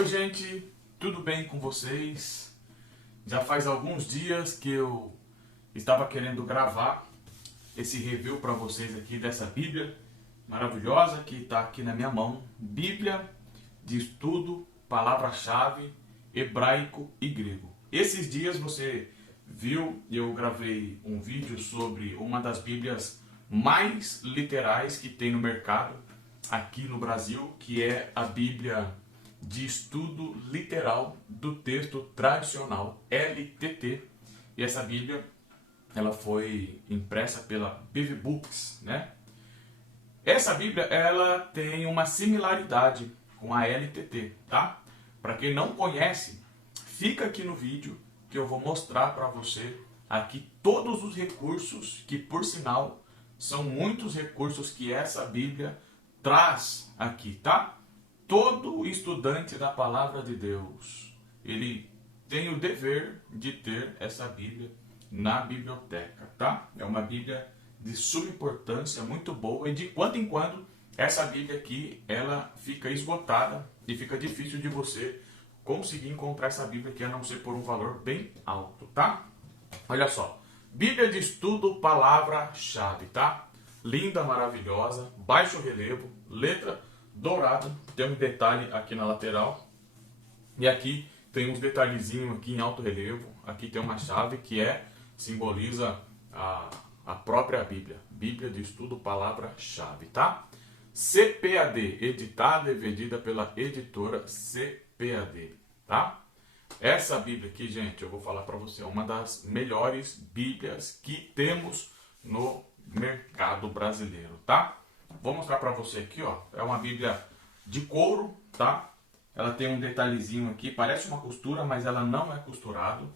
Oi gente, tudo bem com vocês? Já faz alguns dias que eu estava querendo gravar esse review para vocês aqui dessa Bíblia maravilhosa que está aqui na minha mão. Bíblia de estudo, palavra-chave, hebraico e grego. Esses dias você viu, eu gravei um vídeo sobre uma das Bíblias mais literais que tem no mercado aqui no Brasil, que é a Bíblia de estudo literal do texto tradicional, LTT. E essa Bíblia, ela foi impressa pela BV Books, né? Essa Bíblia, ela tem uma similaridade com a LTT, tá? Para quem não conhece, fica aqui no vídeo que eu vou mostrar para você aqui todos os recursos, que por sinal são muitos recursos que essa Bíblia traz aqui, tá? Todo estudante da Palavra de Deus, ele tem o dever de ter essa Bíblia na biblioteca, tá? É uma Bíblia de suma importância, muito boa, e de quando em quando essa Bíblia aqui, ela fica esgotada e fica difícil de você conseguir encontrar essa Bíblia aqui, a não ser por um valor bem alto, tá? Olha só, Bíblia de estudo, palavra-chave, tá? Linda, maravilhosa, baixo relevo, letra dourada, tem um detalhe aqui na lateral, e aqui tem uns detalhezinhos aqui em alto relevo. Aqui tem uma chave que simboliza a própria Bíblia, Bíblia de estudo, palavra-chave, tá? CPAD, editada e vendida pela editora CPAD, tá? Essa Bíblia aqui, gente, eu vou falar para você, é uma das melhores Bíblias que temos no mercado brasileiro, tá? Vou mostrar para você aqui, ó. É uma Bíblia de couro, tá? Ela tem um detalhezinho aqui, parece uma costura, mas ela não é costurado.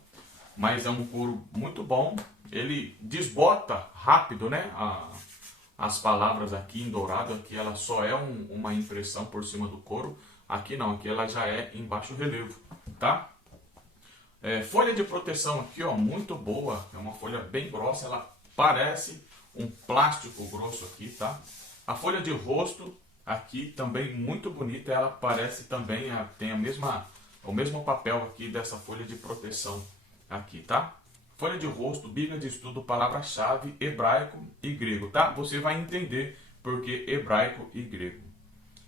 Mas é um couro muito bom. Ele desbota rápido, né? As palavras aqui em dourado, aqui ela só é uma impressão por cima do couro. Aqui não, aqui ela já é em baixo relevo, tá? Folha de proteção aqui, ó, muito boa. É uma folha bem grossa, ela parece um plástico grosso aqui, tá? A folha de rosto aqui também muito bonita, ela parece também, tem o mesmo papel aqui dessa folha de proteção aqui, tá? Folha de rosto, Bíblia de estudo, palavra-chave, hebraico e grego, tá? Você vai entender porque hebraico e grego.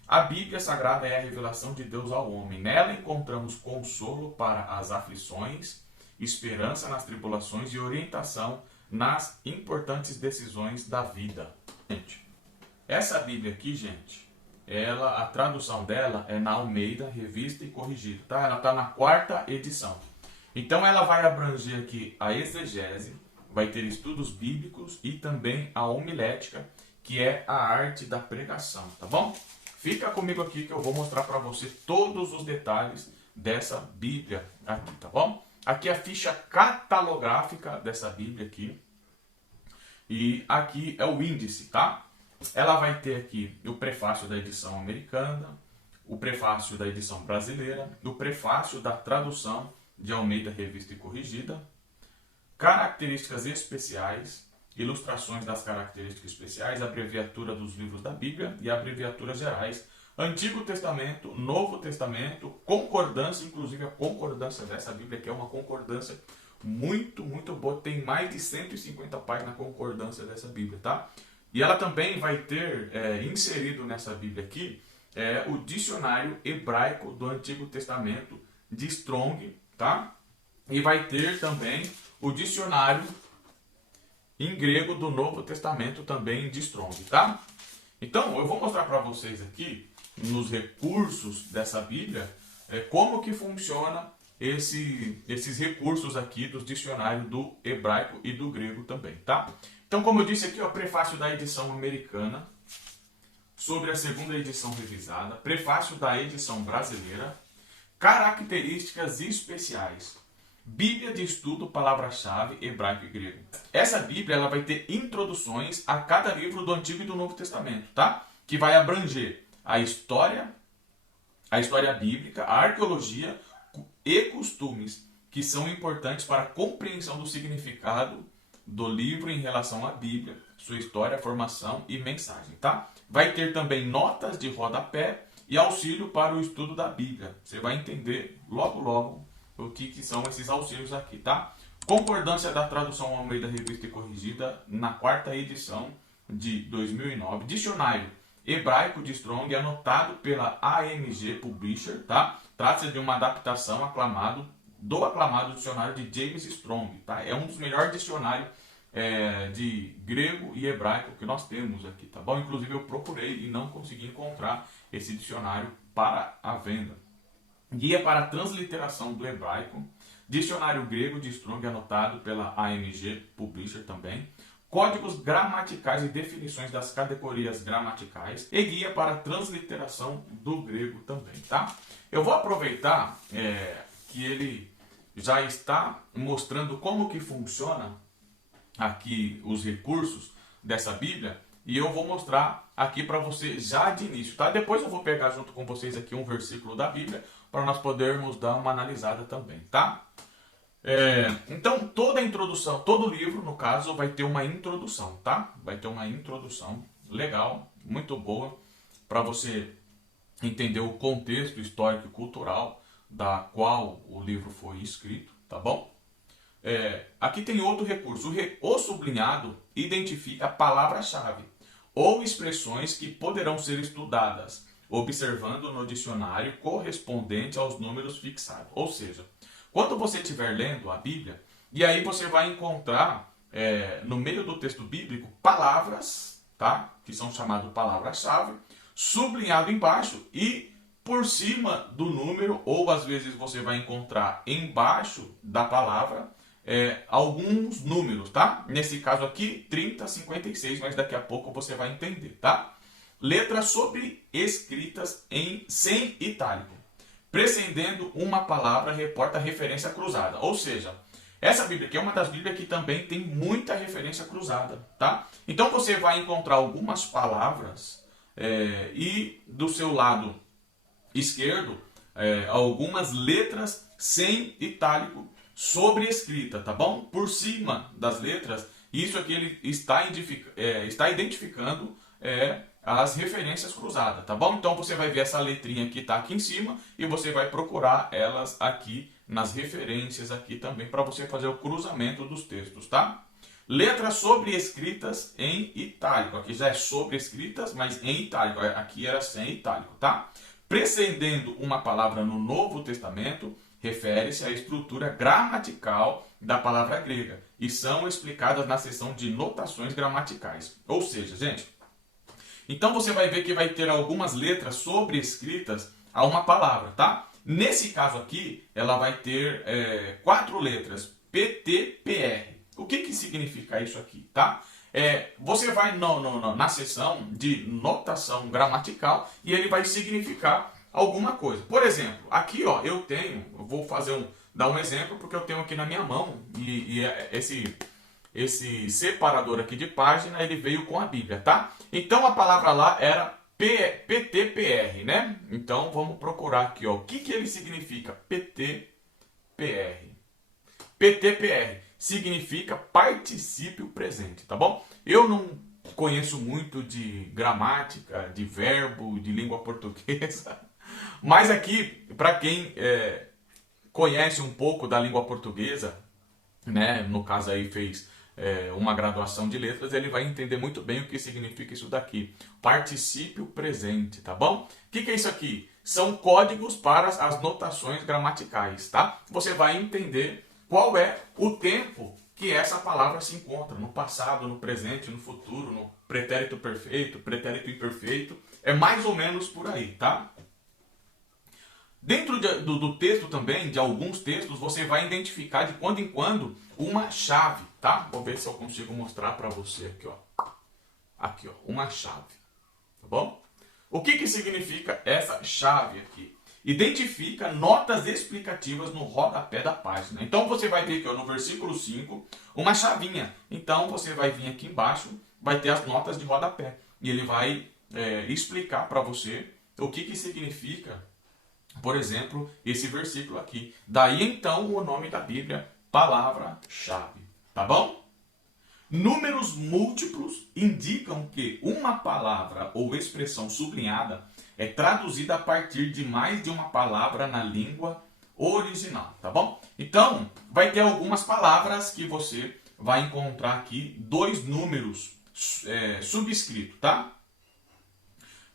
A Bíblia Sagrada é a revelação de Deus ao homem. Nela encontramos consolo para as aflições, esperança nas tribulações e orientação nas importantes decisões da vida. Gente, essa Bíblia aqui, gente, a tradução dela é na Almeida, revista e corrigida, tá? Ela está na 4ª edição. Então ela vai abranger aqui a exegese, vai ter estudos bíblicos e também a homilética, que é a arte da pregação, tá bom? Fica comigo aqui que eu vou mostrar para você todos os detalhes dessa Bíblia aqui, tá bom? Aqui a ficha catalográfica dessa Bíblia aqui. E aqui é o índice, tá? Ela vai ter aqui o prefácio da edição americana, o prefácio da edição brasileira, o prefácio da tradução de Almeida, revista e corrigida, características especiais, ilustrações das características especiais, abreviatura dos livros da Bíblia e abreviaturas gerais, Antigo Testamento, Novo Testamento, concordância, inclusive a concordância dessa Bíblia, que é uma concordância muito, muito boa, tem mais de 150 páginas na concordância dessa Bíblia, tá? E ela também vai ter inserido nessa Bíblia aqui o dicionário hebraico do Antigo Testamento de Strong, tá? E vai ter também o dicionário em grego do Novo Testamento também de Strong, tá? Então, eu vou mostrar para vocês aqui, nos recursos dessa Bíblia, como que funciona esses recursos aqui dos dicionários do hebraico e do grego também, tá? Então, como eu disse aqui, o prefácio da edição americana, sobre a 2ª edição revisada, prefácio da edição brasileira, características especiais, Bíblia de estudo, palavra-chave, hebraico e grego. Essa Bíblia ela vai ter introduções a cada livro do Antigo e do Novo Testamento, tá? Que vai abranger a história bíblica, a arqueologia e costumes que são importantes para a compreensão do significado do livro em relação à Bíblia, sua história, formação e mensagem, tá? Vai ter também notas de rodapé e auxílio para o estudo da Bíblia. Você vai entender logo logo o que são esses auxílios aqui, tá? Concordância da tradução Almeida Revista e Corrigida na quarta edição de 2009. Dicionário hebraico de Strong, anotado pela AMG Publisher, tá? Trata-se de uma adaptação do aclamado dicionário de James Strong, tá? É um dos melhores dicionários de grego e hebraico que nós temos aqui, tá bom? Inclusive eu procurei e não consegui encontrar esse dicionário para a venda. Guia para a transliteração do hebraico, dicionário grego de Strong anotado pela AMG Publisher também, códigos gramaticais e definições das categorias gramaticais e guia para a transliteração do grego também, tá? Eu vou aproveitar que ele já está mostrando como que funciona aqui os recursos dessa Bíblia e eu vou mostrar aqui para você já de início, tá? Depois eu vou pegar junto com vocês aqui um versículo da Bíblia para nós podermos dar uma analisada também, tá? Então toda a introdução, todo livro no caso vai ter uma introdução, tá? Vai ter uma introdução legal, muito boa para você entender o contexto histórico e cultural da qual o livro foi escrito, tá bom? Aqui tem outro recurso. O sublinhado identifica a palavra-chave ou expressões que poderão ser estudadas, observando no dicionário correspondente aos números fixados. Ou seja, quando você estiver lendo a Bíblia, e aí você vai encontrar no meio do texto bíblico palavras, tá? Que são chamadas palavras-chave, sublinhado embaixo e por cima do número, ou às vezes você vai encontrar embaixo da palavra alguns números, tá? Nesse caso aqui, 3056, mas daqui a pouco você vai entender, tá? Letras sobrescritas sem itálico. Precedendo uma palavra, reporta referência cruzada. Ou seja, essa Bíblia aqui é uma das Bíblias que também tem muita referência cruzada, tá? Então você vai encontrar algumas palavras e do seu lado esquerdo algumas letras sem itálico sobrescrita, tá bom? Por cima das letras, isso aqui ele está identificando as referências cruzadas, tá bom? Então você vai ver essa letrinha que está aqui em cima e você vai procurar elas aqui nas referências aqui também para você fazer o cruzamento dos textos, tá? Letras sobrescritas em itálico, aqui já é sobrescritas, mas em itálico, aqui era sem itálico, tá? Precedendo uma palavra no Novo Testamento, refere-se à estrutura gramatical da palavra grega e são explicadas na seção de notações gramaticais. Ou seja, gente, então você vai ver que vai ter algumas letras sobrescritas a uma palavra, tá? Nesse caso aqui, ela vai ter 4 letras, PTPR. O que significa isso aqui, tá? Você vai na seção de notação gramatical e ele vai significar alguma coisa. Por exemplo, aqui ó, eu vou dar um exemplo porque eu tenho aqui na minha mão e esse separador aqui de página ele veio com a Bíblia, tá? Então a palavra lá era PTPR, né? Então vamos procurar aqui ó, o que ele significa PTPR. PTPR significa particípio presente, tá bom? Eu não conheço muito de gramática, de verbo, de língua portuguesa, mas aqui, para quem conhece um pouco da língua portuguesa, né, no caso aí fez uma graduação de letras, ele vai entender muito bem o que significa isso daqui. Particípio presente, tá bom? O que é isso aqui? São códigos para as notações gramaticais, tá? Você vai entender qual é o tempo que essa palavra se encontra, no passado, no presente, no futuro, no pretérito perfeito, pretérito imperfeito, é mais ou menos por aí, tá? Dentro do texto também, de alguns textos, você vai identificar de quando em quando uma chave, tá? Vou ver se eu consigo mostrar para você aqui, ó. Aqui, ó, uma chave, tá bom? O que significa essa chave aqui? Identifica notas explicativas no rodapé da página. Então você vai ver aqui ó, no versículo 5 uma chavinha. Então você vai vir aqui embaixo, vai ter as notas de rodapé. E ele vai explicar para você o que significa, por exemplo, esse versículo aqui. Daí então o nome da Bíblia, palavra-chave. Tá bom? Números múltiplos indicam que uma palavra ou expressão sublinhada é traduzida a partir de mais de uma palavra na língua original, tá bom? Então, vai ter algumas palavras que você vai encontrar aqui, dois números subscritos, tá?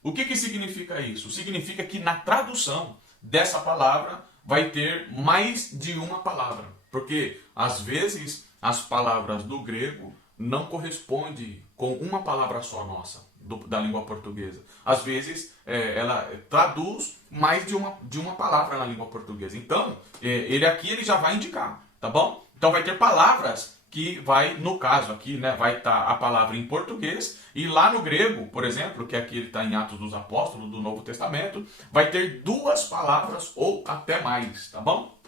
O que significa isso? Significa que na tradução dessa palavra vai ter mais de uma palavra, porque às vezes as palavras do grego não correspondem com uma palavra só nossa, da língua portuguesa. Às vezes ela traduz mais de uma palavra na língua portuguesa. Então, ele já vai indicar, tá bom? Então vai ter palavras que vai, no caso aqui, né, vai estar a palavra em português, e lá no grego, por exemplo, que aqui ele está em Atos dos Apóstolos, do Novo Testamento, vai ter duas palavras ou até mais, tá bom?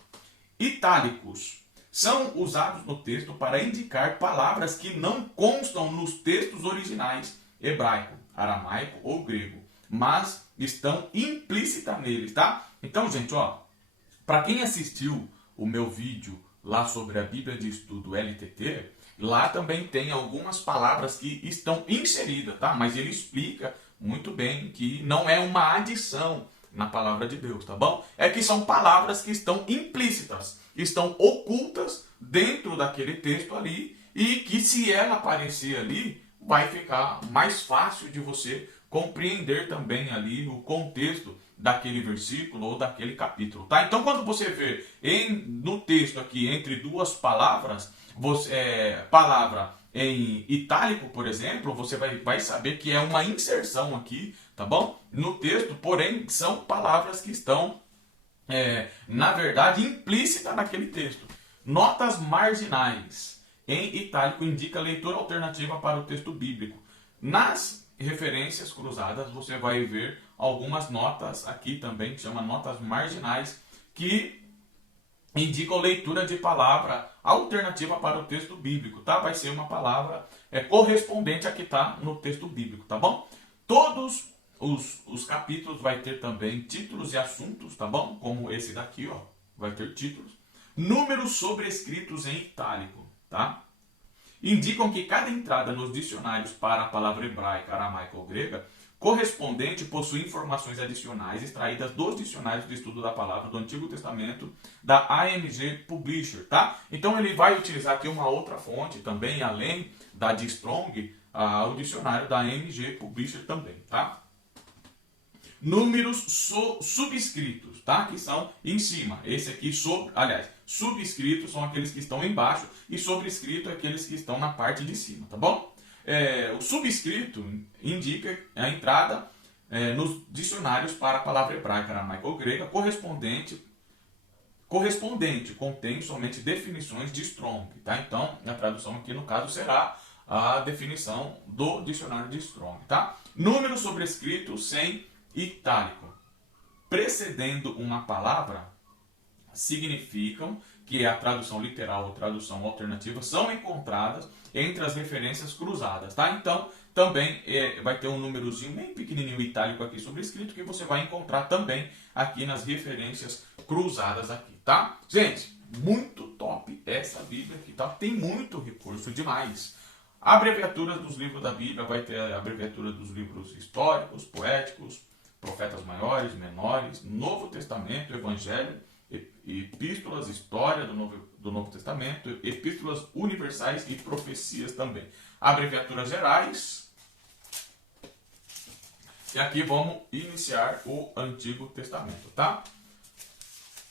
Itálicos são usados no texto para indicar palavras que não constam nos textos originais, hebraico, aramaico ou grego, mas estão implícitas neles, tá? Então, gente, ó, para quem assistiu o meu vídeo lá sobre a Bíblia de Estudo LTT, lá também tem algumas palavras que estão inseridas, tá? Mas ele explica muito bem que não é uma adição na palavra de Deus, tá bom? É que são palavras que estão implícitas, estão ocultas dentro daquele texto ali, e que se ela aparecer ali, vai ficar mais fácil de você compreender também ali o contexto daquele versículo ou daquele capítulo, tá? Então, quando você vê no texto aqui, entre duas palavras, palavra em itálico, por exemplo, você vai saber que é uma inserção aqui, tá bom? No texto, porém, são palavras que estão, na verdade, implícitas naquele texto. Notas marginais em itálico indica leitura alternativa para o texto bíblico. Nas referências cruzadas, você vai ver algumas notas aqui também, que chama notas marginais, que indicam leitura de palavra alternativa para o texto bíblico, tá? Vai ser uma palavra correspondente a que está no texto bíblico, tá bom? Todos os capítulos vai ter também títulos e assuntos, tá bom? Como esse daqui, ó, vai ter títulos. Números sobrescritos em itálico, tá? Indicam que cada entrada nos dicionários para a palavra hebraica, aramaica ou grega correspondente possui informações adicionais extraídas dos dicionários de estudo da palavra do Antigo Testamento da AMG Publisher, tá? Então ele vai utilizar aqui uma outra fonte também, além da de Strong, o dicionário da AMG Publisher também, tá? Números subscritos, tá? Que são em cima. Esse aqui, subscritos são aqueles que estão embaixo e sobrescrito é aqueles que estão na parte de cima, tá bom? O subscrito indica a entrada nos dicionários para a palavra hebraica, aramaica ou grega correspondente contém somente definições de Strong, tá? Então, a tradução aqui no caso será a definição do dicionário de Strong, tá? Números sobrescritos sem itálico, precedendo uma palavra, significam que a tradução literal ou tradução alternativa são encontradas entre as referências cruzadas, tá? Então, também vai ter um númerozinho bem pequenininho itálico aqui sobrescrito que você vai encontrar também aqui nas referências cruzadas aqui, tá? Gente, muito top essa Bíblia aqui, tá? Tem muito recurso demais. Abreviaturas dos livros da Bíblia, vai ter a abreviatura dos livros históricos, poéticos, profetas maiores, menores, Novo Testamento, Evangelho, epístolas, história do Novo Testamento, epístolas universais e profecias também. Abreviaturas gerais. E aqui vamos iniciar o Antigo Testamento, tá?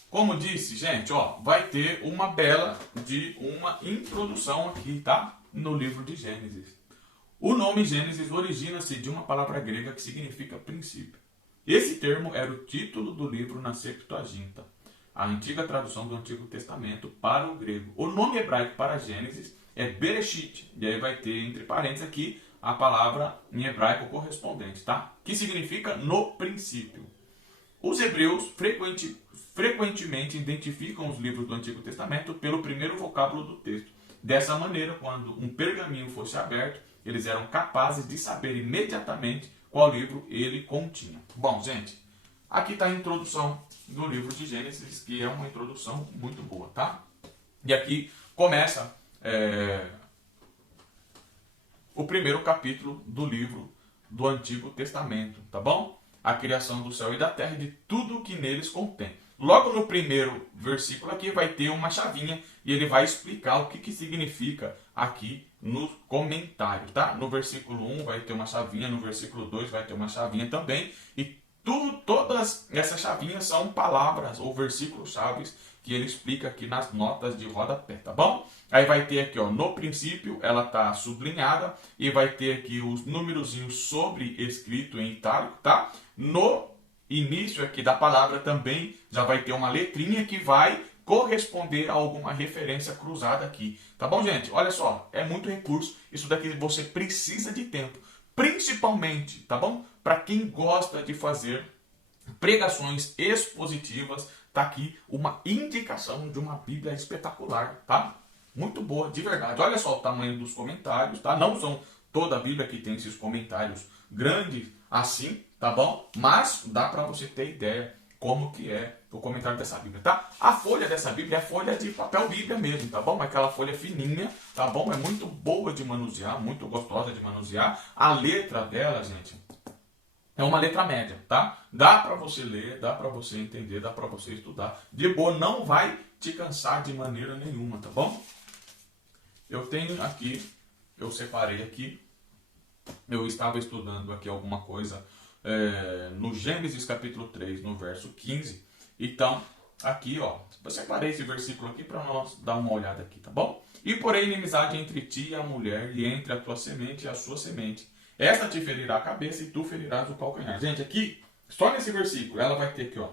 Como disse, gente, ó, vai ter uma bela de uma introdução aqui, tá? No livro de Gênesis. O nome Gênesis origina-se de uma palavra grega que significa princípio. Esse termo era o título do livro na Septuaginta, a antiga tradução do Antigo Testamento para o grego. O nome hebraico para Gênesis é Bereshit, e aí vai ter entre parênteses aqui a palavra em hebraico correspondente, tá? Que significa no princípio. Os hebreus frequentemente identificam os livros do Antigo Testamento pelo primeiro vocábulo do texto. Dessa maneira, quando um pergaminho fosse aberto, eles eram capazes de saber imediatamente qual livro ele continha. Bom, gente, aqui está a introdução do livro de Gênesis, que é uma introdução muito boa, tá? E aqui começa o primeiro capítulo do livro do Antigo Testamento, tá bom? A criação do céu e da terra e de tudo que neles contém. Logo no primeiro versículo aqui vai ter uma chavinha e ele vai explicar o que significa aqui no comentário, tá? No versículo 1 vai ter uma chavinha, no versículo 2 vai ter uma chavinha também, e todas essas chavinhas são palavras ou versículos chaves que ele explica aqui nas notas de rodapé, tá bom? Aí vai ter aqui, ó, no princípio, ela tá sublinhada, e vai ter aqui os númerozinhos sobre escrito em itálico, tá? No início aqui da palavra também já vai ter uma letrinha que vai corresponder a alguma referência cruzada aqui, tá bom, gente? Olha só, é muito recurso, isso daqui você precisa de tempo, principalmente, tá bom? Para quem gosta de fazer pregações expositivas, tá aqui uma indicação de uma Bíblia espetacular, tá? Muito boa, de verdade. Olha só o tamanho dos comentários, tá? Não são toda a Bíblia que tem esses comentários grandes assim, tá bom? Mas dá para você ter ideia como que é o comentário dessa Bíblia, tá? A folha dessa Bíblia é folha de papel Bíblia mesmo, tá bom? Aquela folha fininha, tá bom? É muito boa de manusear, muito gostosa de manusear. A letra dela, gente, é uma letra média, tá? Dá para você ler, dá para você entender, dá para você estudar. De boa, não vai te cansar de maneira nenhuma, tá bom? Eu tenho aqui, eu separei aqui, eu estava estudando aqui alguma coisa no Gênesis capítulo 3, no verso 15. Então, aqui, ó, eu separei esse versículo aqui para nós dar uma olhada aqui, tá bom? E porém inimizade entre ti e a mulher, e entre a tua semente e a sua semente. Esta te ferirá a cabeça e tu ferirás o calcanhar. Gente, aqui, só nesse versículo, ela vai ter aqui, ó,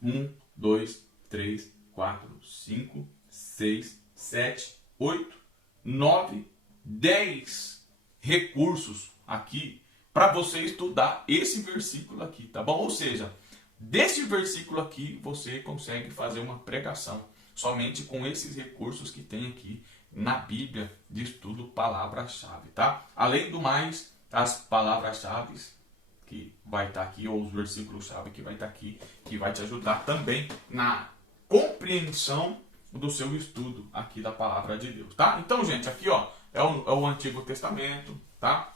1, 2, 3, 4, 5, 6, 7, 8, 9, 10 recursos aqui para você estudar esse versículo aqui, tá bom? Ou seja, desse versículo aqui você consegue fazer uma pregação somente com esses recursos que tem aqui na Bíblia de estudo palavra-chave, tá? Além do mais, as palavras-chave que vai estar aqui, ou os versículos-chave que vai estar aqui, que vai te ajudar também na compreensão do seu estudo aqui da palavra de Deus, tá? Então, gente, aqui, ó, é o Antigo Testamento, tá?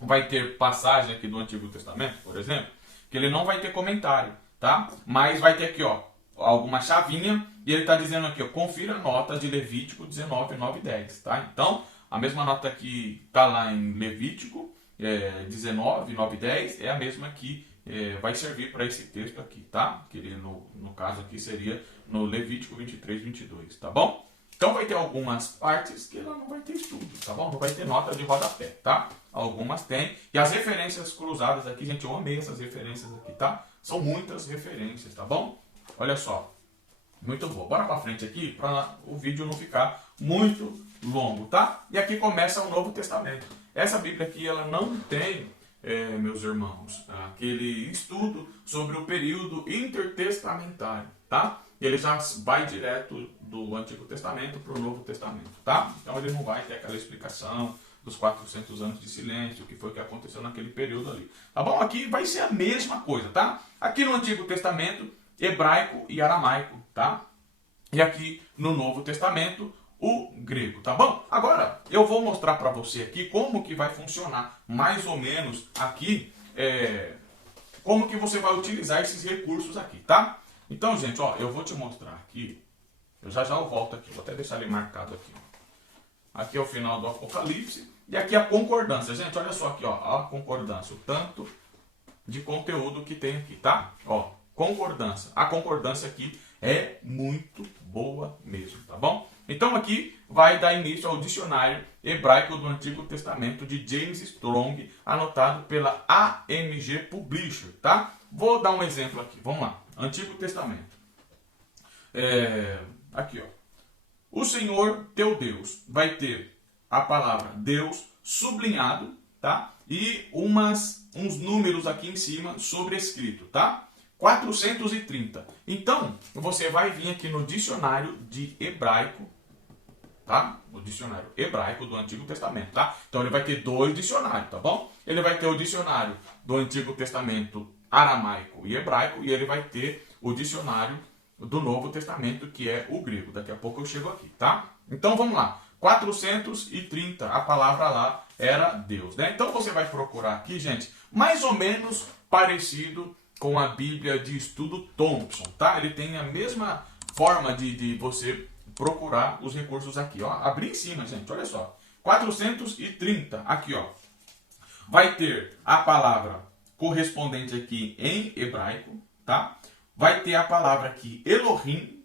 Vai ter passagem aqui do Antigo Testamento, por exemplo, que ele não vai ter comentário, tá? Mas vai ter aqui, ó, alguma chavinha, e ele está dizendo aqui, ó, confira a nota de Levítico 19, 9 e 10, tá? Então, a mesma nota que está lá em Levítico 19, 9 e 10 é a mesma que vai servir para esse texto aqui, tá? Que ele, no caso aqui seria no Levítico 23, 22, tá bom? Então vai ter algumas partes que ela não vai ter estudo, tá bom? Não vai ter nota de rodapé, tá? Algumas tem. E as referências cruzadas aqui, gente, eu amei essas referências aqui, tá? São muitas referências, tá bom? Olha só. Muito bom. Bora pra frente aqui para o vídeo não ficar muito longo, tá? E aqui começa o Novo Testamento. Essa Bíblia aqui, ela não tem, meus irmãos, aquele estudo sobre o período intertestamentário, tá? Ele já vai direto do Antigo Testamento para o Novo Testamento, tá? Então ele não vai ter aquela explicação dos 400 anos de silêncio, o que foi que aconteceu naquele período ali. Tá bom? Aqui vai ser a mesma coisa, tá? Aqui no Antigo Testamento, hebraico e aramaico, tá? E aqui no Novo Testamento, o grego, tá bom? Agora, eu vou mostrar para você aqui como que vai funcionar, mais ou menos aqui, como que você vai utilizar esses recursos aqui, tá? Então, gente, ó, eu vou te mostrar aqui, eu já volto aqui, vou até deixar ele marcado aqui. Aqui é o final do Apocalipse, e aqui a concordância. Gente, olha só aqui, ó, a concordância, o tanto de conteúdo que tem aqui, tá? Ó, concordância. A concordância aqui é muito boa mesmo, tá bom? Então aqui vai dar início ao dicionário hebraico do Antigo Testamento de James Strong, anotado pela AMG Publisher, tá? Vou dar um exemplo aqui, vamos lá. Antigo Testamento. Aqui, ó. O Senhor teu Deus vai ter a palavra Deus sublinhado, tá? E uns números aqui em cima sobrescrito, tá? 430. Então, você vai vir aqui no dicionário de hebraico, tá? O dicionário hebraico do Antigo Testamento, tá? Então ele vai ter dois dicionários, tá bom? Ele vai ter o dicionário do Antigo Testamento aramaico e hebraico, e ele vai ter o dicionário do Novo Testamento, que é o grego. Daqui a pouco eu chego aqui, tá? Então vamos lá. 430, a palavra lá era Deus, né? Então você vai procurar aqui, gente, mais ou menos parecido com a Bíblia de Estudo Thompson, tá? Ele tem a mesma forma de você procurar os recursos aqui, ó. Abri em cima, gente, olha só. 430, aqui, ó. Vai ter a palavra correspondente aqui em hebraico, tá? Vai ter a palavra aqui Elohim,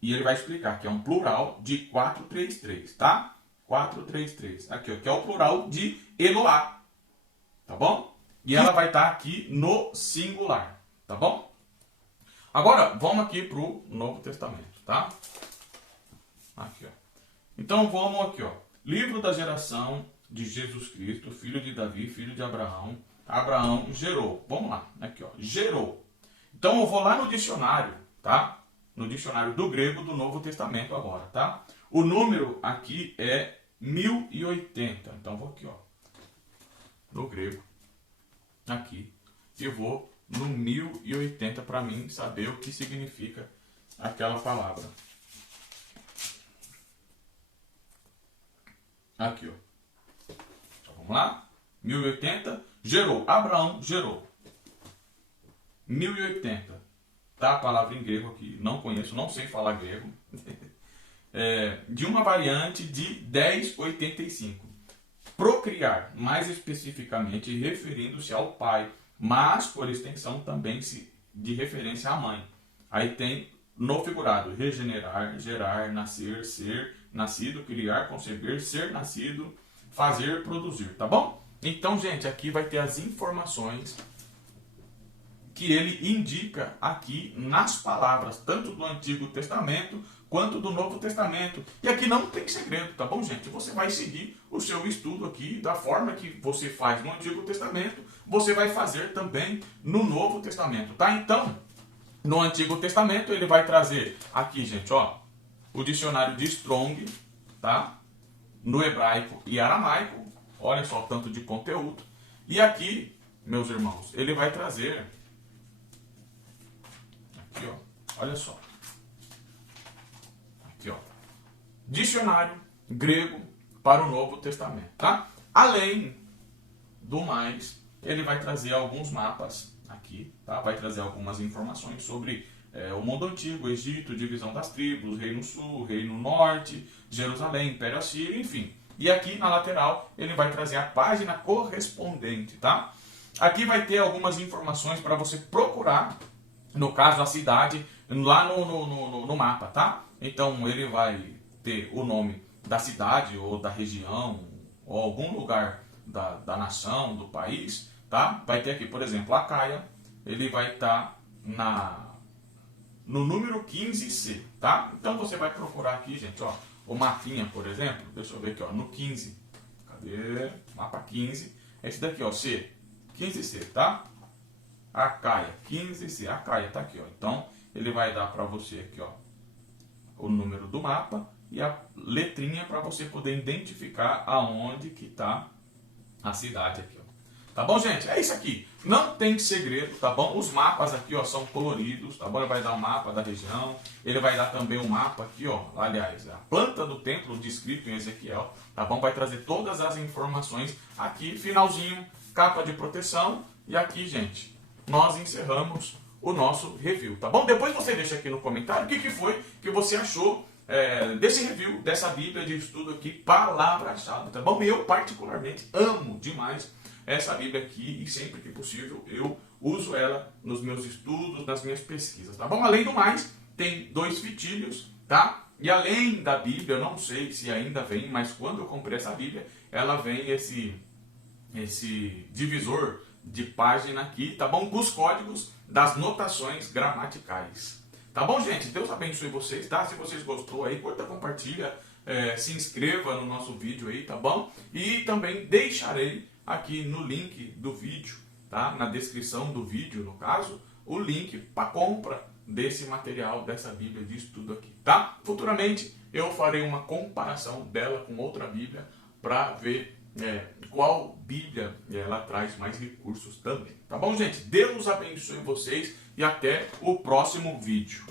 e ele vai explicar que é um plural de 433, tá? 433. Aqui, ó, que é o plural de Eloá, tá bom? E ela vai estar aqui no singular, tá bom? Agora, vamos aqui para o Novo Testamento, tá? Aqui, ó. Então, vamos aqui, ó. Livro da geração de Jesus Cristo, filho de Davi, filho de Abraão. Abraão gerou. Vamos lá, aqui, ó. Gerou. Então, eu vou lá no dicionário, tá? No dicionário do grego do Novo Testamento agora, tá? O número aqui é 1080. Então, vou aqui, ó. No grego. Aqui. Eu vou no 1080 para mim saber o que significa aquela palavra. Aqui, ó. Então, vamos lá. 1080. Gerou. Abraão gerou. 1080. Tá a palavra em grego aqui. Não conheço, não sei falar grego. De uma variante de 1085. Procriar, mais especificamente referindo-se ao pai, mas por extensão também de referência à mãe. Aí tem no figurado regenerar, gerar, nascer, ser nascido, criar, conceber, ser nascido, fazer, produzir, tá bom? Então, gente, aqui vai ter as informações que ele indica aqui nas palavras, tanto do Antigo Testamento quanto do Novo Testamento. E aqui não tem segredo, tá bom, gente? Você vai seguir o seu estudo aqui da forma que você faz no Antigo Testamento, você vai fazer também no Novo Testamento, tá? Então, no Antigo Testamento ele vai trazer aqui, gente, ó, o dicionário de Strong, tá? No hebraico e aramaico, olha só o tanto de conteúdo. E aqui, meus irmãos, ele vai trazer aqui, ó, olha só. Aqui, ó. Dicionário grego para o Novo Testamento, tá? Além do mais, ele vai trazer alguns mapas aqui, tá? Vai trazer algumas informações sobre o mundo antigo, Egito, divisão das tribos, Reino Sul, Reino Norte, Jerusalém, Império Assírio, enfim. E aqui na lateral ele vai trazer a página correspondente, tá? Aqui vai ter algumas informações para você procurar, no caso a cidade, lá no mapa, tá? Então ele vai ter o nome da cidade ou da região ou algum lugar da nação, do país, tá? Vai ter aqui, por exemplo, a Caia, ele vai estar no número 15C, tá? Então você vai procurar aqui, gente, ó, o mapinha, por exemplo, deixa eu ver aqui, ó, no 15. Cadê? Mapa 15. Esse daqui, ó, C, 15C, tá? A Caia, 15C, a Caia tá aqui, ó. Então, ele vai dar para você aqui, ó, o número do mapa e a letrinha para você poder identificar aonde que tá a cidade aqui, ó. Tá bom, gente? É isso aqui. Não tem segredo, tá bom? Os mapas aqui, ó, são coloridos, tá bom? Ele vai dar o mapa da região, ele vai dar também o mapa aqui, ó, aliás, a planta do templo descrito em Ezequiel, tá bom? Vai trazer todas as informações aqui, finalzinho, capa de proteção, e aqui, gente, nós encerramos o nosso review, tá bom? Depois você deixa aqui no comentário o que foi que você achou desse review, dessa Bíblia de estudo aqui, palavra-chave, tá bom? Eu, particularmente, amo demais essa Bíblia aqui e sempre que possível eu uso ela nos meus estudos, nas minhas pesquisas, tá bom? Além do mais, tem 2 fitilhos, tá? E além da Bíblia, eu não sei se ainda vem, mas quando eu comprei essa Bíblia, ela vem esse divisor de página aqui, tá bom? Com os códigos das notações gramaticais. Tá bom, gente? Deus abençoe vocês, tá? Se vocês gostou aí, curta, compartilha, se inscreva no nosso vídeo aí, tá bom? E também deixarei aqui no link do vídeo, tá? Na descrição do vídeo, no caso, o link para compra desse material, dessa Bíblia de estudo aqui, tá? Futuramente eu farei uma comparação dela com outra Bíblia para ver qual Bíblia ela traz mais recursos também. Tá bom, gente? Deus abençoe vocês e até o próximo vídeo.